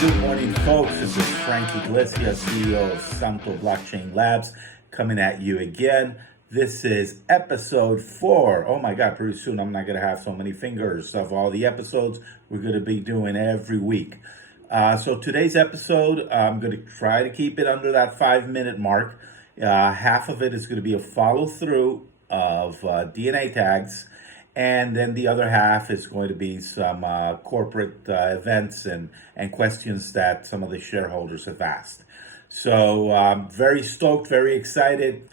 Good morning, folks. This is Frank Iglesias, CEO of Santo Blockchain Labs, coming at you again. This is episode 4. Oh my God, pretty soon I'm not going to have so many fingers of all the episodes we're going to be doing every week. So today's episode, I'm going to try to keep it under that 5-minute mark. Half of it is going to be a follow through of DNA tags. And then the other half is going to be some corporate events and questions that some of the shareholders have asked. So very stoked, very excited.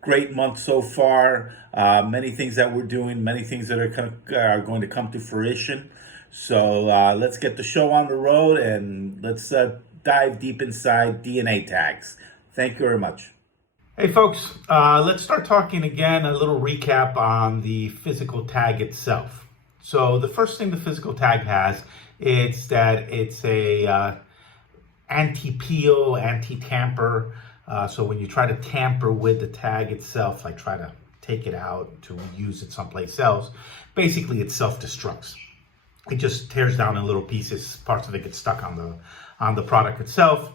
Great month so far. Many things that we're doing, many things that are going to come to fruition. So let's get the show on the road and let's dive deep inside DNA tags. Thank you very much. Hey folks, let's start talking again, a little recap on the physical tag itself. So the first thing the physical tag has, it's that it's a anti-peel, anti-tamper. So when you try to tamper with the tag itself, like try to take it out to use it someplace else, basically it self-destructs. It just tears down in little pieces. Parts of it get stuck on the product itself.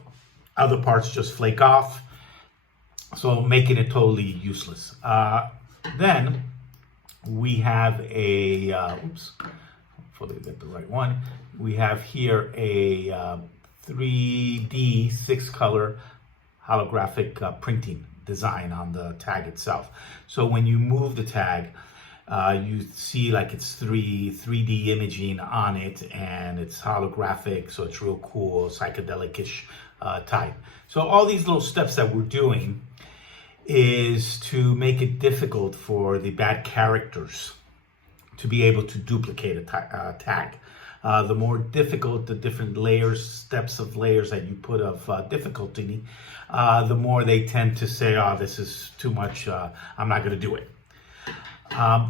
Other parts just flake off. So making it totally useless. Then we have a, hopefully I get the right one. We have here a 3D 6-color holographic printing design on the tag itself. So when you move the tag, you see like it's 3D imaging on it, and it's holographic, so it's real cool, psychedelic-ish type. So all these little steps that we're doing is to make it difficult for the bad characters to be able to duplicate a tag. The more difficult the different steps of layers that you put of difficulty, the more they tend to say, oh, this is too much, I'm not going to do it.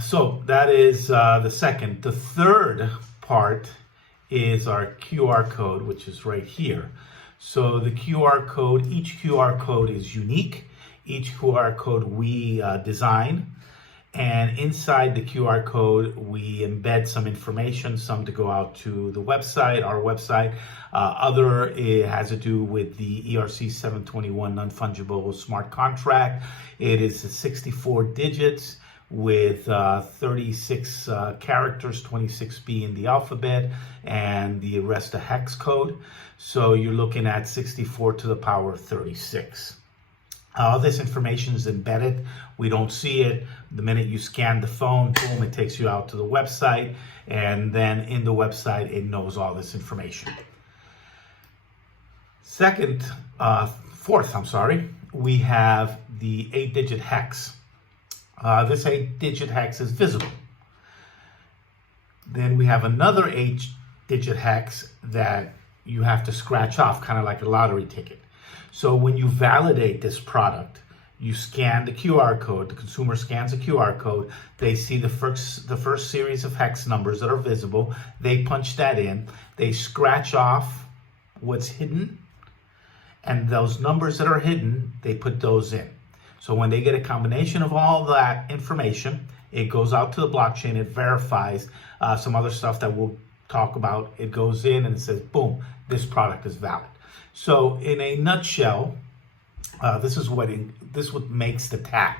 So that is the second. The third part is our QR code, which is right here. So the QR code, each QR code is unique. Each QR code we design, and inside the QR code we embed some information, some to go out to the website, our website. Other, it has to do with the ERC 721 non-fungible smart contract. It is 64 digits with 36 characters, 26 being the alphabet, and the rest a hex code. So you're looking at 64 to the power of 36. All this information is embedded. We don't see it. The minute you scan the phone, boom, it takes you out to the website. And then in the website, it knows all this information. Fourth, we have the 8-digit hex. This 8-digit hex is visible. Then we have another 8-digit hex that you have to scratch off, kind of like a lottery ticket. So when you validate this product, you scan the QR code, the consumer scans the QR code, they see the first series of hex numbers that are visible, they punch that in, they scratch off what's hidden, and those numbers that are hidden, they put those in. So when they get a combination of all that information, it goes out to the blockchain, it verifies some other stuff that we'll talk about, it goes in and it says, boom, this product is valid. So in a nutshell, this is what makes the tag.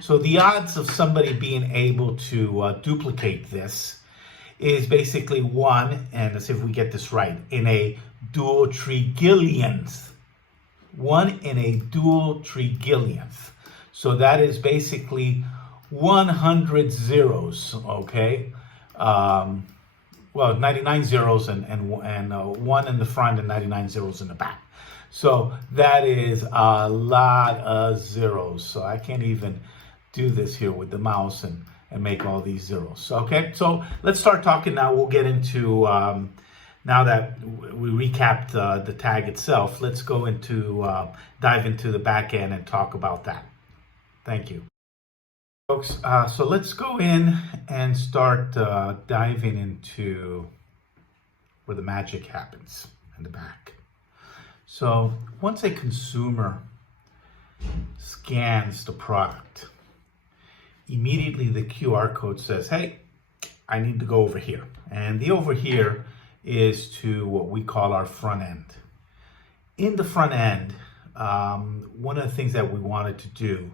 So the odds of somebody being able to duplicate this is basically 1, and let's see if we get this right, in a dual trigillionth. 1 in a dual trigillionth. So that is basically 100 zeros, okay? Well, 99 zeros and 1 in the front and 99 zeros in the back. So that is a lot of zeros. So I can't even do this here with the mouse and make all these zeros. Okay, so let's start talking now. We'll get into, now that we recapped the tag itself, let's go into, dive into the back end and talk about that. Thank you. Folks, so let's go in and start diving into where the magic happens in the back. So once a consumer scans the product, immediately the QR code says, hey, I need to go over here. And the over here is to what we call our front end. In the front end, one of the things that we wanted to do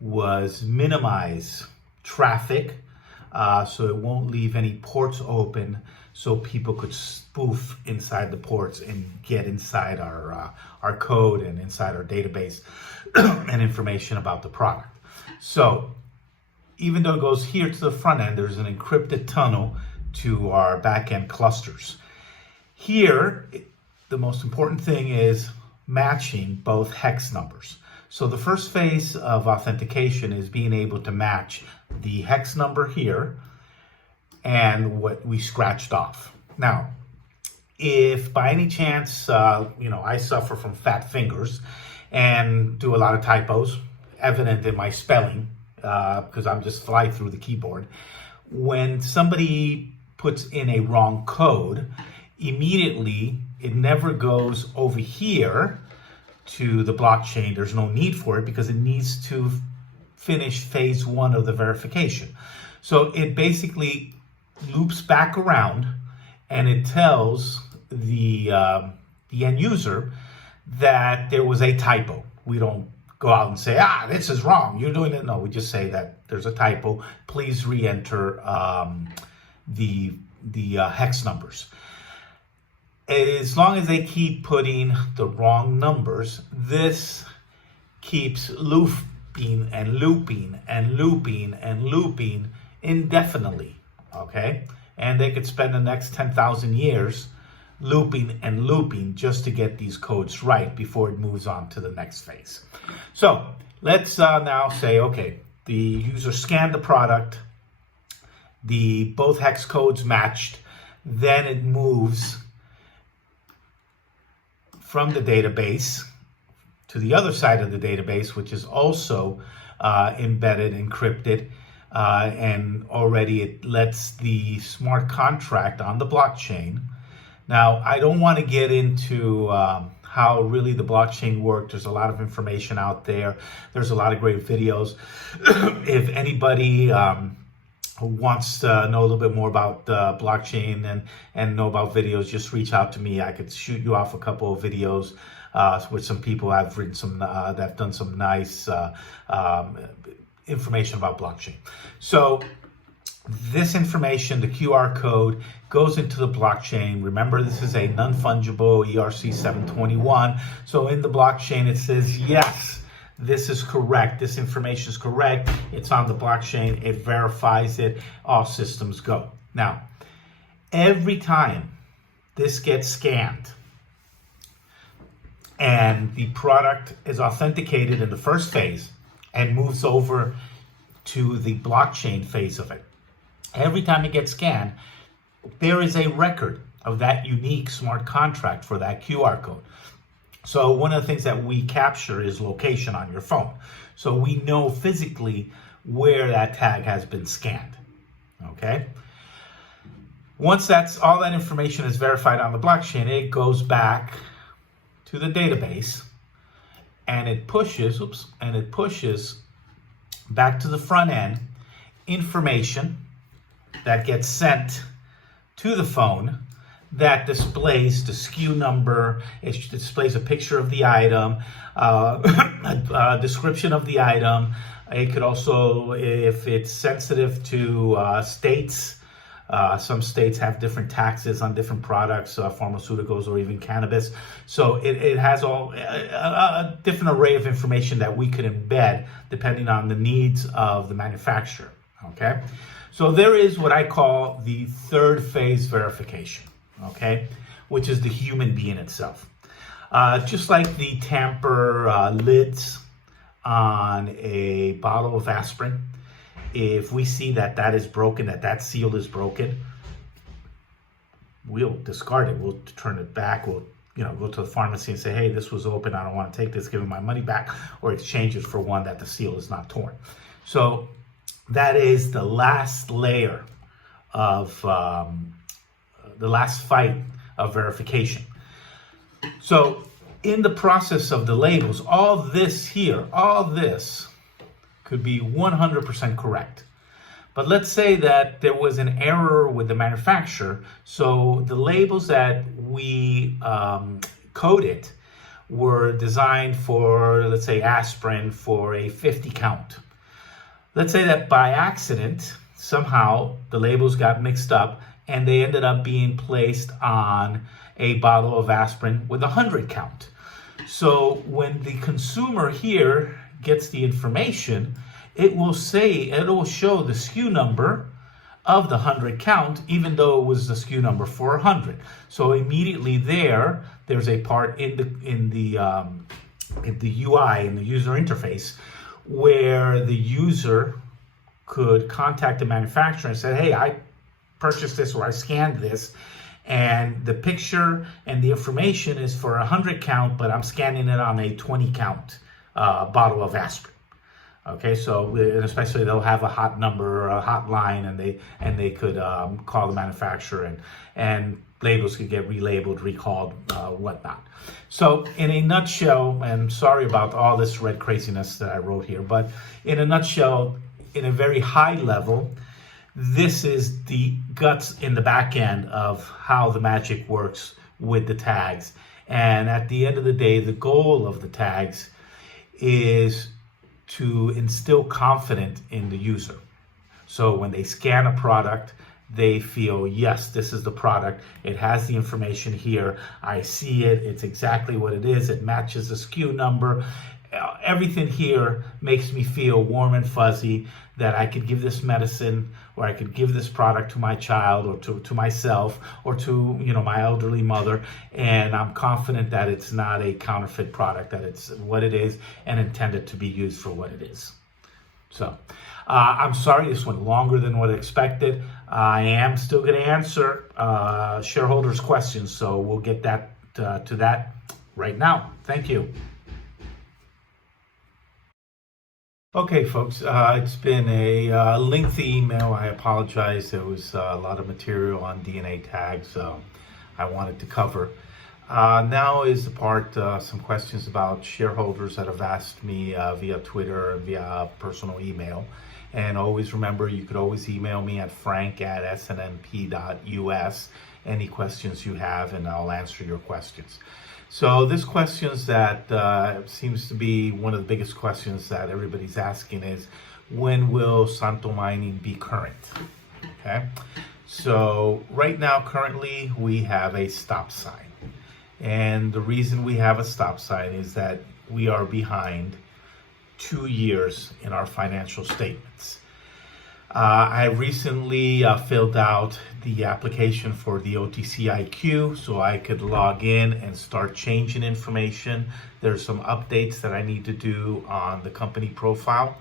was minimize traffic, so it won't leave any ports open, so people could spoof inside the ports and get inside our code and inside our database and information about the product. So even though it goes here to the front end, there's an encrypted tunnel to our back-end clusters. Here, the most important thing is matching both hex numbers. So the first phase of authentication is being able to match the hex number here and what we scratched off. Now, if by any chance, I suffer from fat fingers and do a lot of typos, evident in my spelling, because I'm just fly through the keyboard. When somebody puts in a wrong code, immediately it never goes over here to the blockchain. There's no need for it because it needs to finish phase one of the verification. So it basically loops back around and it tells the end user that there was a typo. We don't go out and say, this is wrong, you're doing it. No, we just say that there's a typo. Please re-enter the hex numbers. As long as they keep putting the wrong numbers, this keeps looping and looping and looping and looping indefinitely, okay? And they could spend the next 10,000 years looping and looping just to get these codes right before it moves on to the next phase. So let's now say, okay, the user scanned the product, both hex codes matched, then it moves from the database to the other side of the database, which is also embedded, encrypted, and already it lets the smart contract on the blockchain. Now, I don't want to get into how really the blockchain works. There's a lot of information out there. There's a lot of great videos. If anybody who wants to know a little bit more about blockchain and know about videos, just reach out to me. I could shoot you off a couple of videos with some people I've written some that have done some nice information about blockchain. So this information, the QR code, goes into the blockchain. Remember, this is a non-fungible ERC 721. So in the blockchain, it says, yes, this is correct. This information is correct. It's on the blockchain. It verifies it. All systems go. Now, every time this gets scanned and the product is authenticated in the first phase and moves over to the blockchain phase of it, every time it gets scanned, there is a record of that unique smart contract for that QR code. So one of the things that we capture is location on your phone. So we know physically where that tag has been scanned, okay? Once all that information is verified on the blockchain, it goes back to the database and it pushes back to the front end information that gets sent to the phone that displays the SKU number. It displays a picture of the item, a description of the item. It could also, if it's sensitive to states, some states have different taxes on different products, pharmaceuticals or even cannabis. So it has a different array of information that we could embed depending on the needs of the manufacturer, okay? So there is what I call the third phase verification, okay, which is the human being itself. Just like the tamper lids on a bottle of aspirin, if we see that is broken, that seal is broken, we'll discard it. We'll turn it back. We'll go to the pharmacy and say, hey, this was open. I don't want to take this. Give me my money back, or exchange it for one that the seal is not torn. So that is the last layer of the last fight of verification. So in the process of the labels, all this could be 100% correct. But let's say that there was an error with the manufacturer. So the labels that we coded were designed for, let's say, aspirin for a 50 count. Let's say that by accident, somehow the labels got mixed up and they ended up being placed on a bottle of aspirin with a 100 count. So when the consumer here gets the information, it will show the SKU number of the 100 count, even though it was the SKU number for 100. So immediately there's a part in the UI, in the user interface, where the user could contact the manufacturer and say, hey, I purchased this or I scanned this, and the picture and the information is for a 100 count, but I'm scanning it on a 20 count bottle of aspirin. Okay, so especially they'll have a hot number or a hotline, and they could call the manufacturer, and labels could get relabeled, recalled, whatnot. So in a nutshell, and sorry about all this red craziness that I wrote here, but in a nutshell, in a very high level, this is the guts in the back end of how the magic works with the tags. And at the end of the day, the goal of the tags is to instill confidence in the user. So when they scan a product, they feel, yes, this is the product. It has the information here. I see it. It's exactly what it is. It matches the SKU number. Everything here makes me feel warm and fuzzy that I could give this medicine, or I could give this product to my child, or to myself, or to my elderly mother, and I'm confident that it's not a counterfeit product, that it's what it is and intended to be used for what it is. So I'm sorry this went longer than what I expected. I am still going to answer shareholders' questions, so we'll get that to that right now. Thank you. Okay, folks, it's been a lengthy email. I apologize. There was a lot of material on DNA tags I wanted to cover. Now is the part, some questions about shareholders that have asked me via Twitter and via personal email. And always remember, you could always email me at frank@sanp.us. Any questions you have, and I'll answer your questions. So this questions that seems to be one of the biggest questions that everybody's asking is, when will Santo mining be current? Okay, so right now, currently, we have a stop sign. And the reason we have a stop sign is that we are behind 2 years in our financial statements. I recently filled out the application for the OTC IQ so I could log in and start changing information. There's some updates that I need to do on the company profile.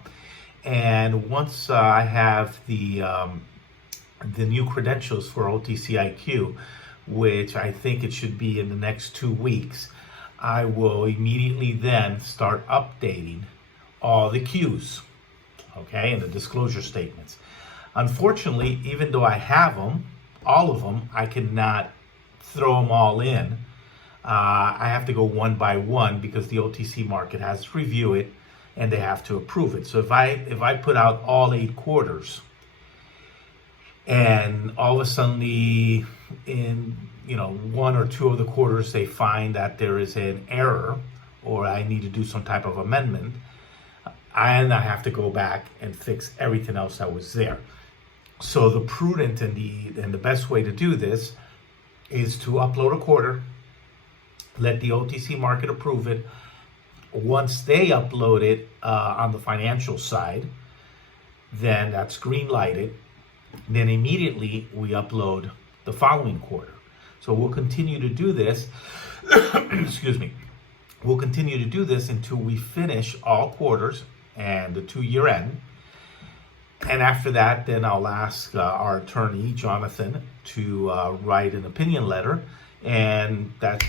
And once I have the new credentials for OTC IQ, which I think it should be in the next 2 weeks, I will immediately then start updating all the Qs, okay, and the disclosure statements. Unfortunately, even though I have them, all of them, I cannot throw them all in. I have to go one by one because the OTC market has to review it and they have to approve it. So if I put out all 8 quarters, and all of a sudden in 1 or 2 of the quarters they find that there is an error or I need to do some type of amendment, and I have to go back and fix everything else that was there. So the prudent and the best way to do this is to upload a quarter, let the OTC market approve it. Once they upload it on the financial side, then that's green lighted. Then immediately we upload the following quarter. So we'll continue to do this. Excuse me. We'll continue to do this until we finish all quarters and the 2-year end. And after that, then I'll ask our attorney, Jonathan, to write an opinion letter, and that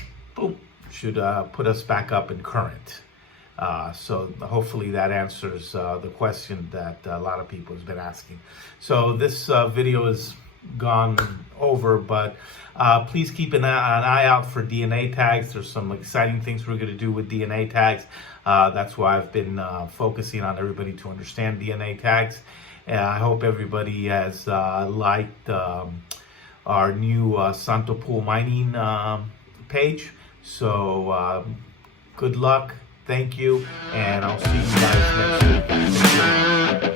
should put us back up in current. So hopefully that answers the question that a lot of people have been asking. So this video is gone over, but please keep an eye out for DNA tags. There's some exciting things we're going to do with DNA tags. That's why I've been focusing on everybody to understand DNA tags. I hope everybody has liked our new Santo pool mining page. So good luck, thank you, and I'll see you guys next week.